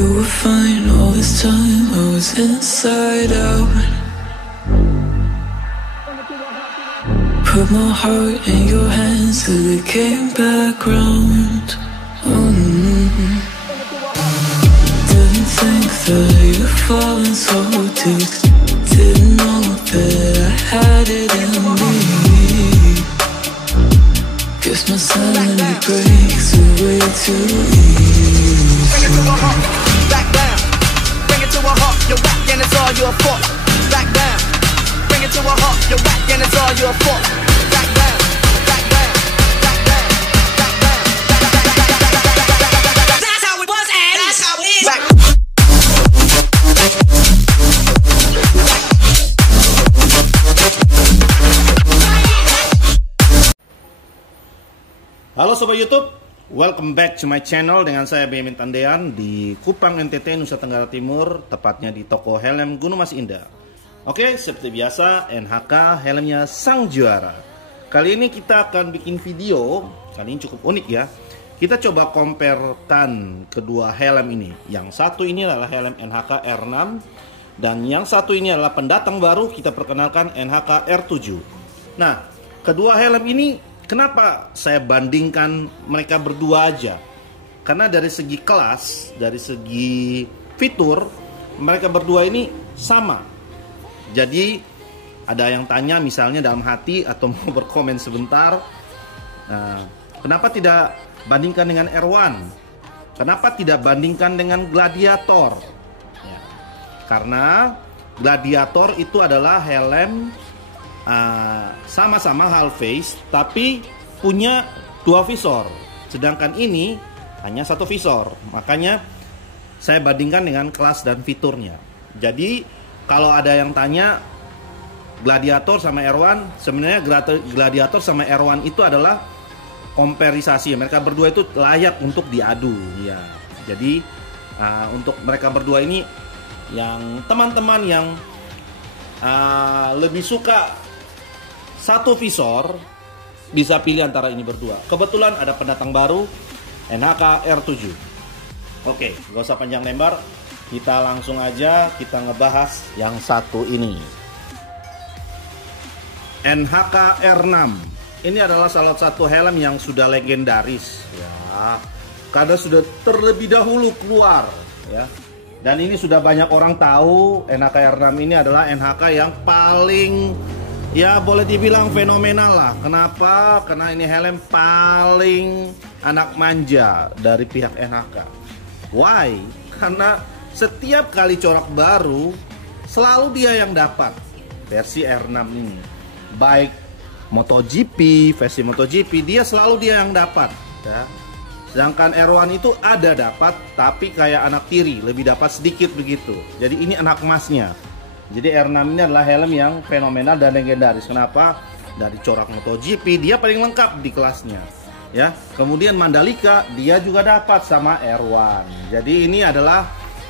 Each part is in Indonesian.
You were fine all this time, I was inside out. Put my heart in your hands till it came back round. Didn't think that you'd fallen so deep. Didn't know that I had it in me. Guess my sanity breaks away too easy. Bring it to a halt, back down. Bring it to a halt, you're whack and it's all your fault. Back down. Bring it to a halt, you're whack and it's all your fault. Back down, back down, back down, back down. That's how it was and that's how it is. Back. Halo Sobat YouTube, welcome back to my channel dengan saya Benyamin Tandean di Kupang NTT, Nusa Tenggara Timur, tepatnya di toko helm Gunung Mas Indah. Oke, seperti biasa NHK helmnya sang juara. Kali ini kita akan bikin video, kali ini cukup unik ya. Kita coba comparekan kedua helm ini. Yang satu ini adalah helm NHK R6 dan yang satu ini adalah pendatang baru, kita perkenalkan NHK R7. Nah, kedua helm ini kenapa saya bandingkan mereka berdua aja? Karena dari segi kelas, dari segi fitur, mereka berdua ini sama. Jadi ada yang tanya misalnya dalam hati atau mau berkomen sebentar, kenapa tidak bandingkan dengan R1? Kenapa tidak bandingkan dengan Gladiator? Ya, karena Gladiator itu adalah helm sama-sama half face tapi punya dua visor, sedangkan ini hanya satu visor. Makanya saya bandingkan dengan kelas dan fiturnya. Jadi kalau ada yang tanya Gladiator sama R1, sebenarnya Gladiator sama R1 itu adalah komperisasi. Mereka berdua itu layak untuk diadu ya. Jadi untuk mereka berdua ini, yang teman-teman yang lebih suka satu visor bisa pilih antara ini berdua. Kebetulan ada pendatang baru NHK R7. Oke, gak usah panjang lebar, kita langsung aja kita ngebahas yang satu ini. NHK R6 ini adalah salah satu helm yang sudah legendaris ya, karena sudah terlebih dahulu keluar ya. Dan ini sudah banyak orang tahu NHK R6 ini adalah NHK yang paling, ya boleh dibilang fenomenal lah. Kenapa? Karena ini helm paling anak manja dari pihak NHK. Why? Karena setiap kali corak baru selalu dia yang dapat versi R6 ini. Baik MotoGP, versi MotoGP dia selalu dia yang dapat ya. Sedangkan R1 itu ada dapat, tapi kayak anak tiri, lebih dapat sedikit begitu. Jadi ini anak emasnya. Jadi R6 ini adalah helm yang fenomenal dan legendaris. Kenapa? Dari corak MotoGP dia paling lengkap di kelasnya ya. Kemudian Mandalika dia juga dapat sama R1. Jadi ini adalah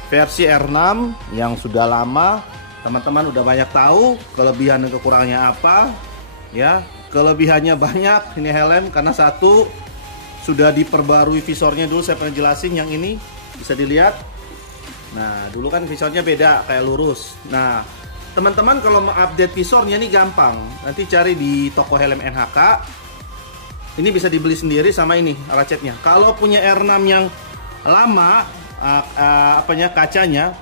versi R6 yang sudah lama. Teman-teman udah banyak tahu kelebihan dan kekurangannya apa ya. Kelebihannya banyak ini helm, karena satu, sudah diperbarui visornya. Dulu saya pernah jelasin, yang ini bisa dilihat. Nah, dulu kan visornya beda, kayak lurus. Nah, teman-teman kalau mau update visornya ini gampang. Nanti cari di toko helm NHK. Ini bisa dibeli sendiri sama ini ratchetnya. Kalau punya R6 yang lama, kacanya,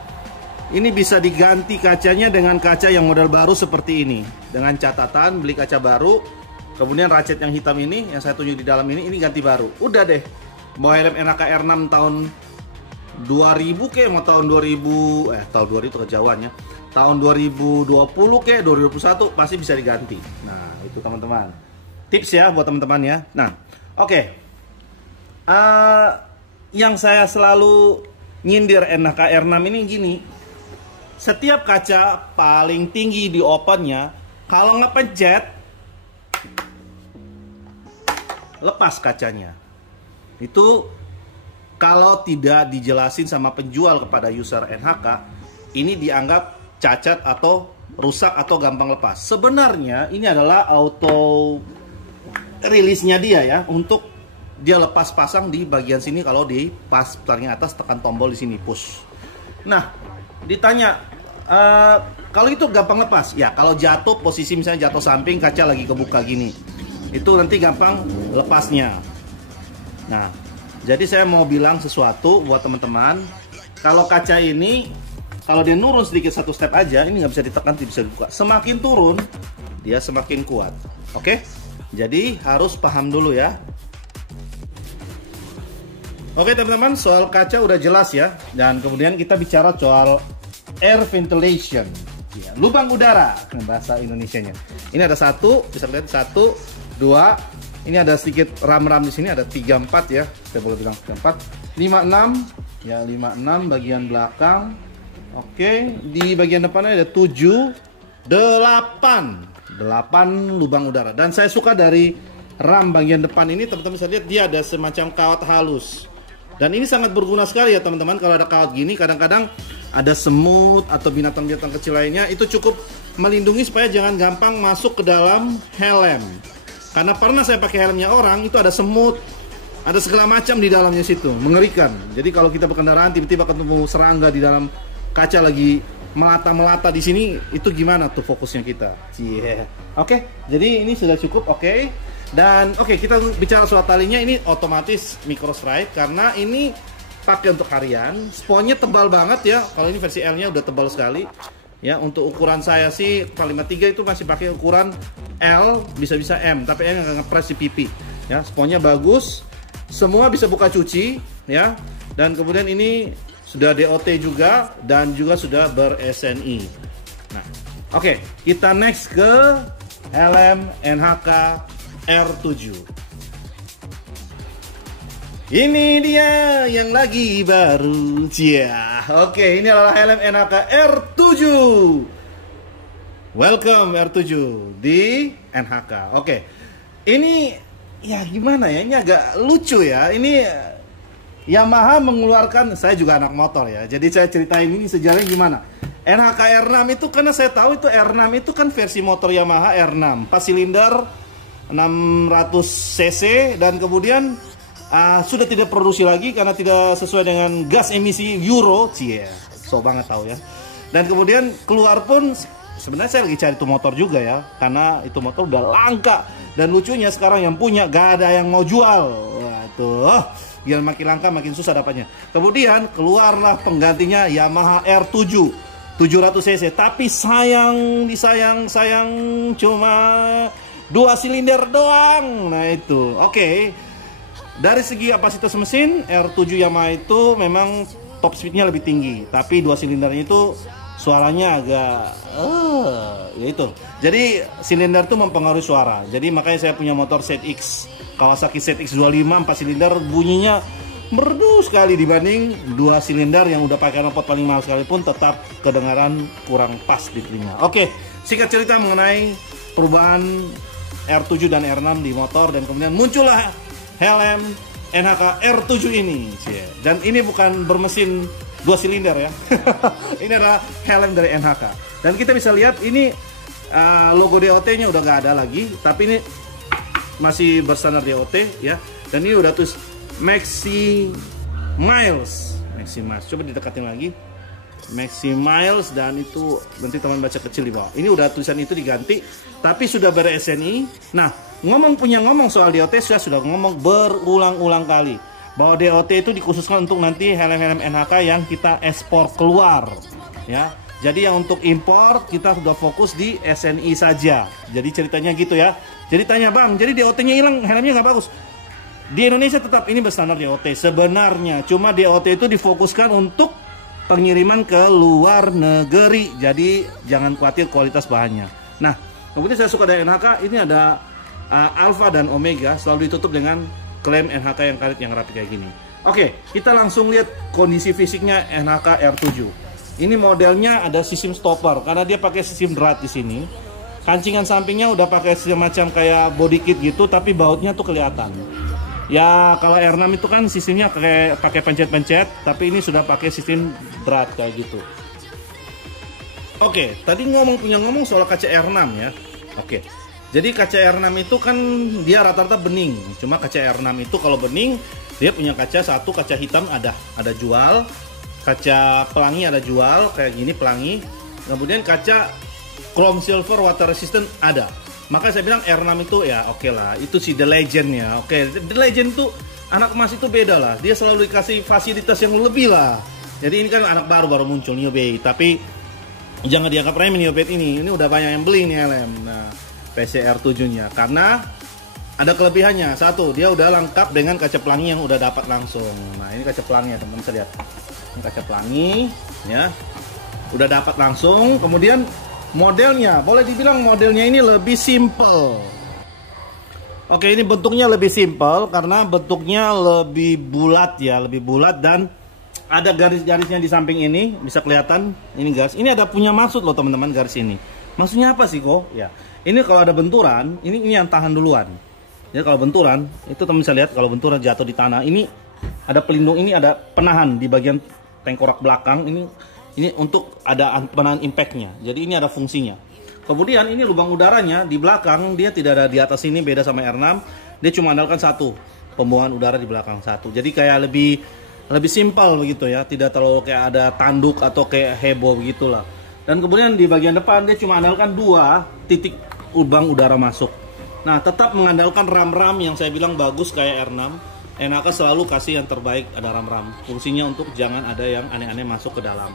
ini bisa diganti kacanya dengan kaca yang model baru seperti ini. Dengan catatan beli kaca baru. Kemudian ratchet yang hitam ini, yang saya tunjuk di dalam ini ganti baru. Udah deh. Mau helm NHK R6 tahun 2000 kayak mau tahun 2000, tahun 2000 itu kejauhannya. Tahun 2020 kayak 2021 pasti bisa diganti. Nah, itu teman-teman. Tips ya buat teman-teman ya. Nah, oke. Yang saya selalu nyindir NHK R6 ini gini. Setiap kaca paling tinggi di opennya, kalau ngepencet lepas kacanya. Itu kalau tidak dijelasin sama penjual kepada user NHK, ini dianggap cacat atau rusak atau gampang lepas. Sebenarnya ini adalah auto rilisnya dia ya, untuk dia lepas pasang di bagian sini. Kalau di pas paling atas tekan tombol di sini push. Nah, ditanya kalau itu gampang lepas? Ya, kalau jatuh posisi misalnya jatuh samping, kaca lagi kebuka gini, itu nanti gampang lepasnya. Nah, jadi saya mau bilang sesuatu buat teman-teman. Kalau kaca ini, kalau dia nurun sedikit satu step aja, ini nggak bisa ditekan, tidak bisa dibuka. Semakin turun, dia semakin kuat. Oke? Jadi harus paham dulu ya. Oke teman-teman, soal kaca udah jelas ya. Dan kemudian kita bicara soal air ventilation, ya, lubang udara bahasa Indonesianya. Ini ada satu, bisa lihat 1, 2. Ini ada sedikit ram-ram di sini, ada 3, 4 ya. Saya boleh bilang 3, 4, 5, 6. Ya 5, 6 bagian belakang. Oke, di bagian depannya ada 7, 8 lubang udara. Dan saya suka dari ram bagian depan ini, teman-teman bisa lihat dia ada semacam kawat halus. Dan ini sangat berguna sekali ya teman-teman. Kalau ada kawat gini, kadang-kadang ada semut atau binatang-binatang kecil lainnya, itu cukup melindungi supaya jangan gampang masuk ke dalam helm. Karena pernah saya pakai helmnya orang, itu ada semut, ada segala macam di dalamnya situ, mengerikan. Jadi kalau kita berkendaraan tiba-tiba ketemu serangga di dalam kaca lagi melata-melata di sini, itu gimana tuh fokusnya kita? Yeah. Oke, jadi ini sudah cukup. Oke. Dan kita bicara soal talinya, ini otomatis microstripe karena ini pakai untuk harian. Sponnya tebal banget ya. Kalau ini versi L-nya udah tebal sekali. Ya, untuk ukuran saya sih 453 itu masih pakai ukuran L, bisa-bisa M, tapi M nggak ngepres di pipi. Ya, sponnya bagus. Semua bisa buka cuci ya. Dan kemudian ini sudah DOT juga dan juga sudah ber-SNI. Nah, kita next ke helm NHK R7. Ini dia yang lagi baru. Ini adalah helm NHK R7. Welcome R7 di NHK. Ini ya gimana ya? Ini agak lucu ya. Ini Yamaha mengeluarkan, saya juga anak motor ya. Jadi saya ceritain ini sejarahnya gimana. NHK R6 itu, karena saya tahu itu R6 itu kan versi motor Yamaha R6, 4 silinder 600 cc, dan kemudian sudah tidak produksi lagi karena tidak sesuai dengan gas emisi Euro. So banget tahu ya. Dan kemudian keluar pun, sebenarnya saya lagi cari itu motor juga ya, karena itu motor udah langka. Dan lucunya sekarang yang punya gak ada yang mau jual. Wah tuh, biar makin langka makin susah dapatnya. Kemudian keluarlah penggantinya Yamaha R7 700 cc, tapi sayang cuma 2 silinder doang. Nah itu dari segi kapasitas mesin, R7 Yamaha itu memang top speednya lebih tinggi, tapi 2 silindernya itu suaranya agak ya itu. Jadi silinder itu mempengaruhi suara. Jadi makanya saya punya motor ZX, Kawasaki ZX25 4 silinder, bunyinya merdu sekali dibanding 2 silinder yang udah pakai knalpot paling mahal sekalipun tetap kedengaran kurang pas di telinga. Singkat cerita mengenai perubahan R7 dan R6 di motor, dan kemudian muncullah helm NHK R7 ini. Dan ini bukan bermesin 2 silinder ya. Ini adalah helm dari NHK. Dan kita bisa lihat ini logo DOT-nya udah gak ada lagi, tapi ini masih berstandar DOT ya. Dan ini udah tulis Maxi Miles. Coba didekatin lagi. Maxi Miles, dan itu nanti teman baca kecil di bawah. Ini udah tulisan itu diganti, tapi sudah ber-SNI. Nah, ngomong soal DOT, saya sudah ngomong berulang-ulang kali bahwa DOT itu dikhususkan untuk nanti helm-helm NHK yang kita ekspor keluar ya. Jadi yang untuk impor kita sudah fokus di SNI saja. Jadi ceritanya gitu ya. Jadi tanya bang, jadi DOT-nya hilang, helmnya nggak bagus. Di Indonesia tetap ini berstandar DOT sebenarnya. Cuma DOT itu difokuskan untuk pengiriman ke luar negeri. Jadi jangan khawatir kualitas bahannya. Nah, kemudian saya suka dari NHK, ini ada Alpha dan Omega selalu ditutup dengan klaim NHK yang karet yang rapi kayak gini. Kita langsung lihat kondisi fisiknya NHK R7. Ini modelnya ada sistem stopper karena dia pakai sistem drat di sini. Kancingan sampingnya udah pakai semacam kayak body kit gitu, tapi bautnya tuh kelihatan. Ya kalau R6 itu kan sistemnya pakai pencet-pencet, tapi ini sudah pakai sistem drat kayak gitu. Tadi ngomong soal kaca R6 ya. Jadi kaca R6 itu kan dia rata-rata bening. Cuma kaca R6 itu kalau bening dia punya kaca satu, kaca hitam ada jual, kaca pelangi ada jual kayak gini pelangi. Kemudian kaca chrome silver water resistant ada. Maka saya bilang R6 itu ya oke lah, itu sih the legend ya. Oke, the legend tuh anak emas itu beda lah. Dia selalu dikasih fasilitas yang lebih lah. Jadi ini kan anak baru muncul Neo Bay, tapi jangan dianggap remeh Neo Bay ini. Ini udah banyak yang beli nih helm. Nah, PCR 7-nya karena ada kelebihannya. Satu, dia udah lengkap dengan kaca pelangi yang udah dapat langsung. Nah, ini kaca pelangi ya teman-teman, bisa lihat. Ini kaca pelangi ya. Udah dapat langsung. Kemudian modelnya, boleh dibilang modelnya ini lebih simple. Oke, ini bentuknya lebih simple karena bentuknya lebih bulat ya, lebih bulat dan ada garis-garisnya di samping ini, bisa kelihatan. Ini guys, ini ada punya maksud loh teman-teman garis ini. Maksudnya apa sih kok? Ya. Ini kalau ada benturan, ini yang tahan duluan. Jadi kalau benturan, itu teman bisa lihat kalau benturan jatuh di tanah, ini ada pelindung, ini ada penahan di bagian tengkorak belakang. Ini untuk ada penahan impactnya. Jadi ini ada fungsinya. Kemudian ini lubang udaranya di belakang, dia tidak ada di atas ini, beda sama R6. Dia cuma andalkan satu, pembuangan udara di belakang satu. Jadi kayak lebih simpel begitu ya, tidak terlalu kayak ada tanduk atau kayak heboh begitulah. Dan kemudian di bagian depan dia cuma andalkan 2 titik lubang udara masuk. Nah, tetap mengandalkan ram-ram yang saya bilang bagus kayak R6. NHK selalu kasih yang terbaik, ada ram-ram. Fungsinya untuk jangan ada yang aneh-aneh masuk ke dalam.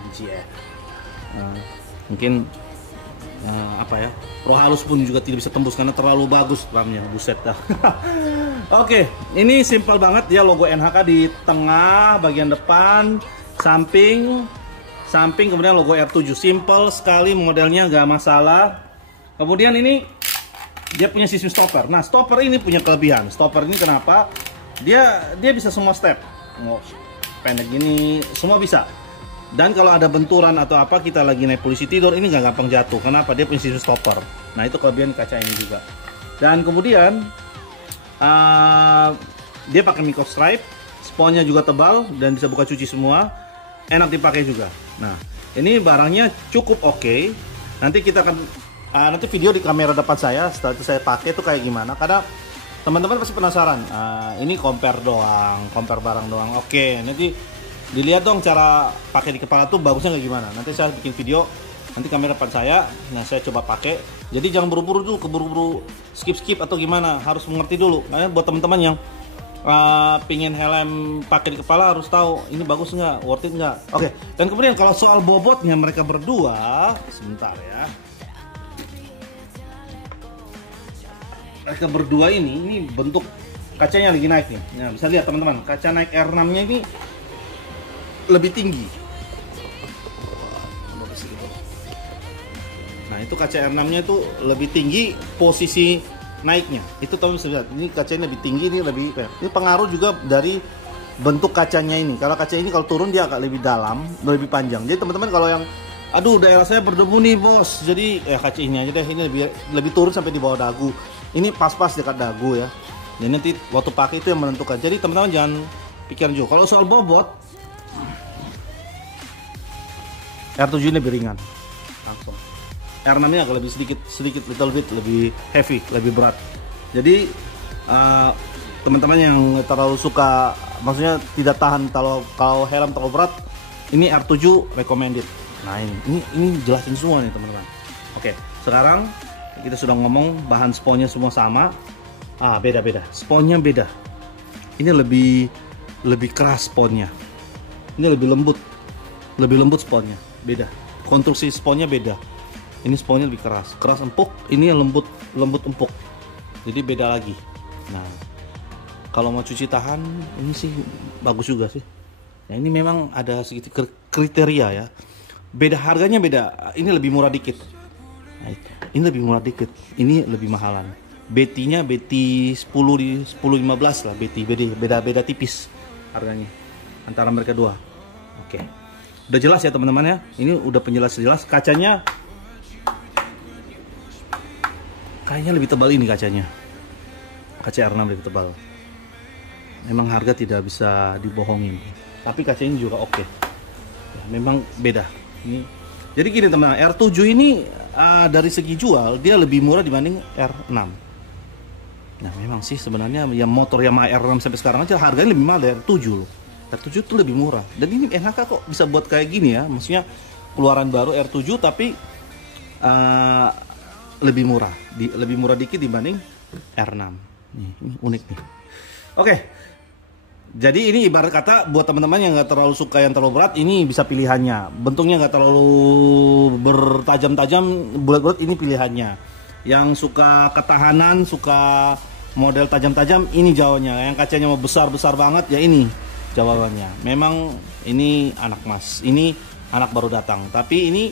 Mungkin apa ya, roh halus pun juga tidak bisa tembus karena terlalu bagus ramnya, buset dah. Oke, ini simple banget ya, logo NHK di tengah bagian depan, samping, kemudian logo R7. Simple sekali modelnya, gak masalah. Kemudian ini dia punya sistem stopper. Nah, stopper ini punya kelebihan. Stopper ini kenapa? Dia bisa semua step. Mau pendek gini, semua bisa. Dan kalau ada benturan atau apa, kita lagi naik posisi tidur, ini nggak gampang jatuh. Kenapa? Dia punya sistem stopper. Nah, itu kelebihan kaca ini juga. Dan kemudian dia pakai micro stripe, sponnya juga tebal dan bisa buka cuci semua. Enak dipakai juga. Nah, ini barangnya cukup oke. Nanti kita akan nanti video di kamera depan saya setelah itu saya pakai itu kayak gimana. Karena teman-teman pasti penasaran. Ini compare barang doang. Oke, nanti dilihat dong cara pakai di kepala tuh bagusnya kayak gimana. Nanti saya bikin video, nanti kamera depan saya. Nah, saya coba pakai. Jadi jangan buru-buru dulu, keburu-buru skip atau gimana. Harus mengerti dulu. Karena buat teman-teman yang pingin helm pakai di kepala harus tahu ini bagus nggak, worth it nggak. Oke. Dan kemudian kalau soal bobotnya mereka berdua, sebentar ya. Mereka berdua ini bentuk kacanya lagi naik nih. Nah, bisa lihat teman-teman, kaca naik R6-nya ini lebih tinggi. Nah, itu kaca R6-nya itu lebih tinggi posisi naiknya. Itu teman bisa lihat. Ini kacanya lebih tinggi, ini lebih. Ini pengaruh juga dari bentuk kacanya ini. Kalau kaca ini kalau turun dia agak lebih dalam, lebih panjang. Jadi teman-teman kalau yang aduh daerah saya berdebu nih bos, jadi ya kaca ini aja deh. Ini lebih turun sampai di bawah dagu. Ini pas-pas dekat dagu ya. Jadi nanti waktu pakai itu yang menentukan. Jadi teman-teman jangan pikir juga. Kalau soal bobot, R7 ini lebih ringan. Langsung. R6 ini agak lebih sedikit little bit lebih heavy, lebih berat. Jadi teman-teman yang terlalu suka, maksudnya tidak tahan kalau helm terlalu berat, ini R7 recommended. Nah, ini jelasin semua nih teman-teman. Oke, sekarang kita sudah ngomong bahan sponnya semua sama. Beda-beda. Sponnya beda. Ini lebih keras sponnya. Ini lebih lembut sponnya. Beda. Konstruksi sponnya beda. Ini sponnya lebih keras empuk. Ini yang lembut empuk. Jadi beda lagi. Nah, kalau mau cuci tahan, ini sih bagus juga sih. Nah, ini memang ada sedikit kriteria ya. Beda harganya beda. Ini lebih murah dikit. Nah, ini lebih murah dikit. Ini lebih mahalan. BT-nya BT 10-15 lah, BT beda tipis harganya antara mereka dua. Oke. Udah jelas ya teman-teman ya. Ini udah penjelas jelas. Kacanya kayaknya lebih tebal ini kacanya. Kaca R6 lebih tebal. Memang harga tidak bisa dibohongin. Tapi kaca ini juga oke. Ya, memang beda. Ini. Jadi gini teman-teman, R7 ini dari segi jual dia lebih murah dibanding R6. Nah memang sih sebenarnya yang motor Yamaha R6 sampai sekarang aja harganya lebih mahal dari R7 loh. R7 itu lebih murah. Dan ini NHK kok bisa buat kayak gini ya. Maksudnya keluaran baru R7 tapi lebih murah. Lebih murah dikit dibanding R6. Nih, ini unik nih. Oke. Jadi ini ibarat kata buat teman-teman yang nggak terlalu suka yang terlalu berat, ini bisa pilihannya. Bentuknya nggak terlalu bertajam-tajam, bulat-bulat, ini pilihannya. Yang suka ketahanan, suka model tajam-tajam, ini jawabannya. Yang kacanya mau besar-besar banget, ya ini jawabannya. Memang ini anak mas, ini anak baru datang. Tapi ini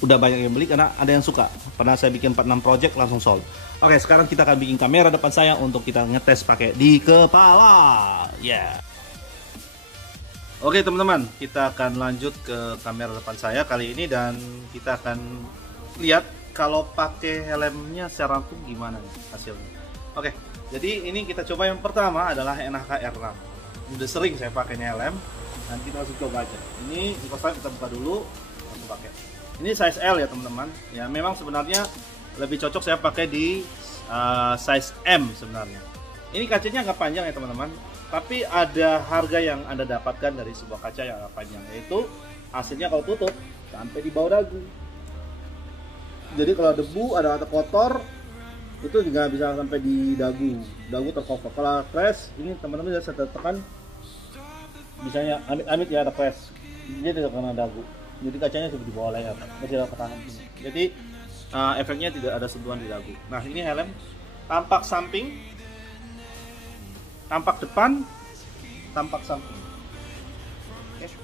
udah banyak yang beli karena ada yang suka. Pernah saya bikin 46 project langsung sold. Oke, sekarang kita akan bikin kamera depan saya untuk kita ngetes pakai di kepala. Ya. Oke teman-teman, kita akan lanjut ke kamera depan saya kali ini dan kita akan lihat kalau pakai helmnya secara langsung gimana nih hasilnya. Oke, jadi ini kita coba yang pertama adalah NHK R6. Udah sering saya pakai ini helm dan kita langsung coba aja. Ini kita buka dulu, langsung pakai. Ini size L ya teman-teman. Ya memang sebenarnya lebih cocok saya pakai di size M sebenarnya. Ini kacanya agak panjang ya teman-teman. Tapi ada harga yang Anda dapatkan dari sebuah kaca yang agak panjang, yaitu hasilnya kalau tutup sampai di bawah dagu. Jadi kalau debu ada kotor itu juga bisa sampai di dagu tercover. Kalau crash ini teman-teman bisa tekan, misalnya amit-amit ya ada crash, dia tidak kena dagu. Jadi kacanya sudah di bawah leher, masih ada ketahanan. Jadi efeknya tidak ada sentuhan di dagu. Nah ini helm tampak samping, tampak depan, tampak samping,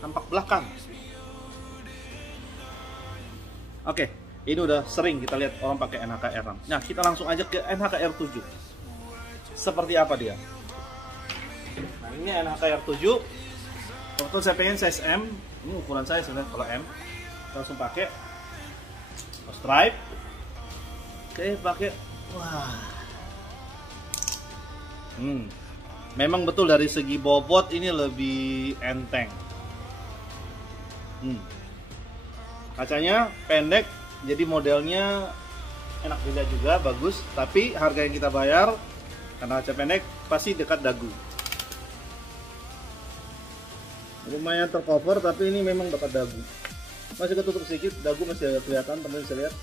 tampak belakang. Oke, ini udah sering kita lihat orang pakai NHK R6. Nah kita langsung aja ke NHK R7. Seperti apa dia? Nah ini NHK R7. Kebetulan saya pengen size M. Ini ukuran saya sebenarnya kalau M. Langsung pakai stripe. Oke, pakai. Wah. Memang betul dari segi bobot ini lebih enteng. Kacanya pendek, jadi modelnya enak dilihat juga, bagus. Tapi harga yang kita bayar karena kaca pendek pasti dekat dagu. Lumayan tercover, tapi ini memang dekat dagu. Masih ketutup sedikit, dagu masih kelihatan, teman-teman bisa lihat.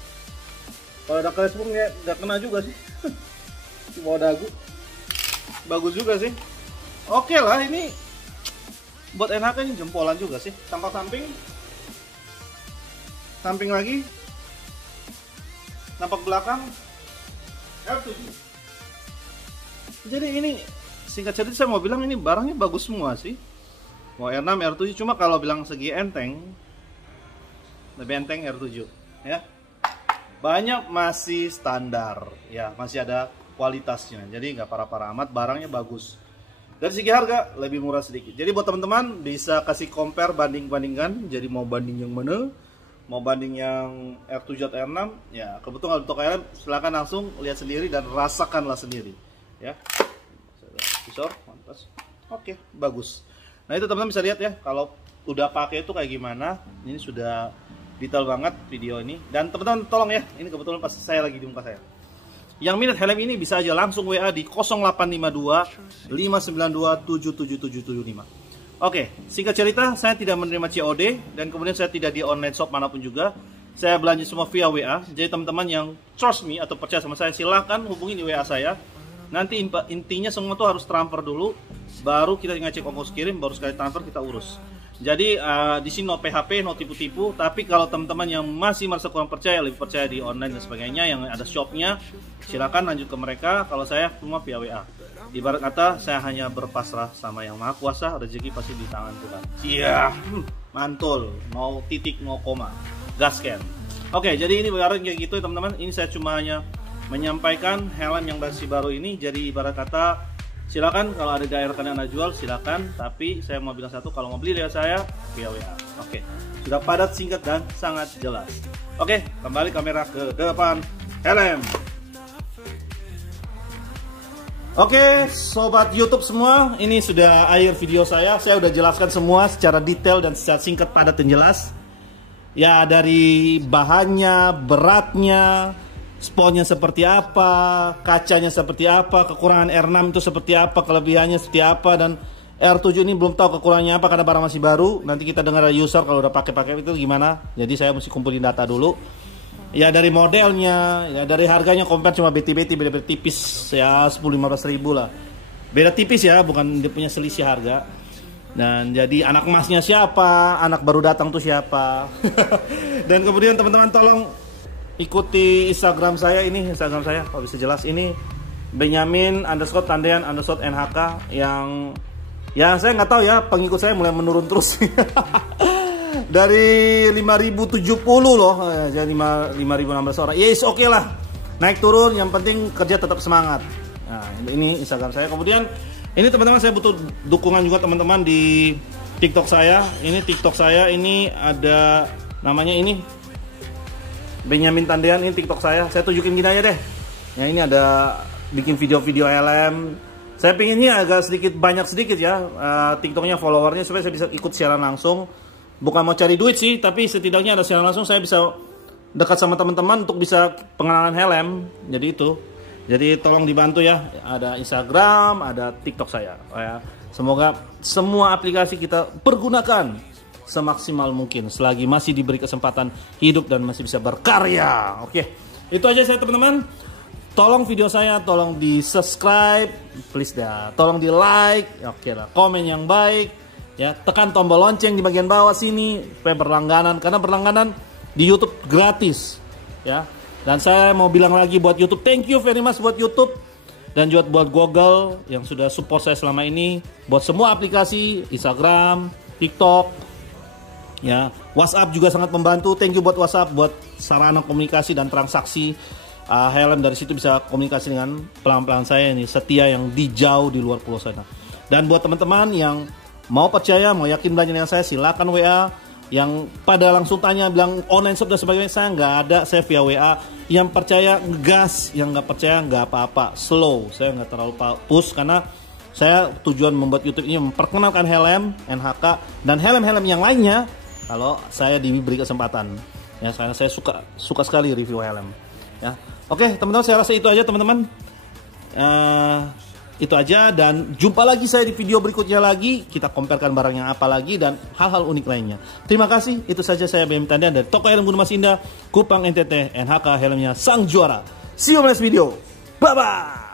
Kalau ada crash pun nggak kena juga sih. Di bawah dagu. Bagus juga sih. Oke lah, ini buat NHK ini jempolan juga sih. Tampak samping, samping lagi, tampak belakang, R7. Jadi ini singkat cerita saya mau bilang ini barangnya bagus semua sih. Mau R6, R7, cuma kalau bilang segi enteng, lebih enteng R7 ya. Banyak masih standar ya, masih ada kualitasnya, jadi nggak parah-parah amat, barangnya bagus. Dari segi harga lebih murah sedikit. Jadi buat teman-teman bisa kasih compare, banding-bandingkan. Jadi mau banding yang mana, mau banding yang R7 atau R6, ya kebetulan untuk kalian silahkan langsung lihat sendiri dan rasakanlah sendiri ya. Visor, mantas. Oke, bagus. Nah itu teman-teman bisa lihat ya, kalau udah pakai itu kayak gimana. Ini sudah detail banget video ini. Dan teman-teman tolong ya, ini kebetulan pas saya lagi di muka saya. Yang minat helm ini bisa aja langsung WA di 0852 592 77775. Oke, singkat cerita saya tidak menerima COD dan kemudian saya tidak di online shop manapun juga. Saya belanja semua via WA. Jadi teman-teman yang trust me atau percaya sama saya, silahkan hubungi di WA saya. Nanti intinya semua tuh harus transfer dulu, baru kita ngecek ongkos kirim, baru sekali transfer kita urus. Jadi di sini no PHP, no tipu-tipu. Tapi kalau teman-teman yang masih merasa kurang percaya, lebih percaya di online dan sebagainya, yang ada shopnya, silakan lanjut ke mereka. Kalau saya semua via WA. Ibarat kata saya hanya berpasrah sama yang maha kuasa, rezeki pasti di tangan Tuhan. Iya, mantul, no titik, no koma, gasken. Oke, jadi ini barang kayak gitu ya teman-teman. Ini saya cuma hanya menyampaikan helm yang masih baru ini. Jadi ibarat kata silakan kalau ada daerah yang Anda jual silakan, tapi saya mau bilang satu, kalau mau beli dari saya via WA. Oke. Sudah padat, singkat dan sangat jelas. Oke, kembali kamera ke depan helm. Oke, sobat YouTube semua, ini sudah akhir video saya. Saya udah jelaskan semua secara detail dan secara singkat, padat dan jelas. Ya dari bahannya, beratnya, sponnya seperti apa, kacanya seperti apa, kekurangan R6 itu seperti apa, kelebihannya seperti apa, dan R7 ini belum tahu kekurangannya apa karena barang masih baru. Nanti kita dengar dari user kalau udah pakai itu gimana. Jadi saya mesti kumpulin data dulu. Ya dari modelnya, ya dari harganya compare cuma beti-beti beda tipis ya 10-15 ribu lah. Beda tipis ya, bukan dia punya selisih harga. Dan jadi anak emasnya siapa, anak baru datang tuh siapa. Dan kemudian teman-teman tolong ikuti Instagram saya ini, Instagram saya kalau bisa jelas ini Benyamin_Tandean_NHK yang ya saya nggak tahu ya, pengikut saya mulai menurun terus. Dari 5070 loh, jadi 5016 orang. Ya oke lah, naik turun, yang penting kerja tetap semangat. Nah ini Instagram saya. Kemudian ini teman-teman saya butuh dukungan juga teman-teman di TikTok saya. Ini TikTok saya ini ada namanya ini Benyamin Tandean, ini TikTok saya. Saya tunjukin gini aja deh. Ya ini ada bikin video-video LM. Saya pinginnya agak banyak sedikit ya TikToknya followernya supaya saya bisa ikut siaran langsung. Bukan mau cari duit sih, tapi setidaknya ada siaran langsung saya bisa dekat sama teman-teman untuk bisa pengenalan helm. Jadi itu. Jadi tolong dibantu ya. Ada Instagram, ada TikTok saya. Ya. Semoga semua aplikasi kita pergunakan semaksimal mungkin selagi masih diberi kesempatan hidup dan masih bisa berkarya. Oke. Itu aja saya teman-teman. Tolong video saya, tolong di subscribe, please dah. Tolong di like, oke lah. Komen yang baik, ya. Tekan tombol lonceng di bagian bawah sini supaya berlangganan. Karena berlangganan di YouTube gratis, ya. Dan saya mau bilang lagi buat YouTube, thank you very much buat YouTube dan juga buat Google yang sudah support saya selama ini. Buat semua aplikasi, Instagram, TikTok, ya, WhatsApp juga sangat membantu. Thank you buat WhatsApp, buat sarana komunikasi dan transaksi. Helm dari situ bisa komunikasi dengan pelan-pelan saya ini setia yang jauh di luar pulau sana. Dan buat teman-teman yang mau percaya, mau yakin belanja dengan saya, silakan WA. Yang pada langsung tanya bilang online shop dan sebagainya, saya nggak ada, saya via WA. Yang percaya gas, yang nggak percaya nggak apa-apa, slow. Saya nggak terlalu push karena saya tujuan membuat YouTube ini memperkenalkan helm NHK dan helm-helm yang lainnya. Kalau saya diberi kesempatan, ya karena saya suka sekali review helm. Ya, oke teman-teman, saya rasa itu aja teman-teman. Itu aja dan jumpa lagi saya di video berikutnya lagi. Kita comparekan barang yang apa lagi dan hal-hal unik lainnya. Terima kasih. Itu saja saya Benyamin Tandean dari Toko Helm Gunung Mas Indah, Kupang NTT, NHK helmnya sang juara. See you in the next video. Bye bye.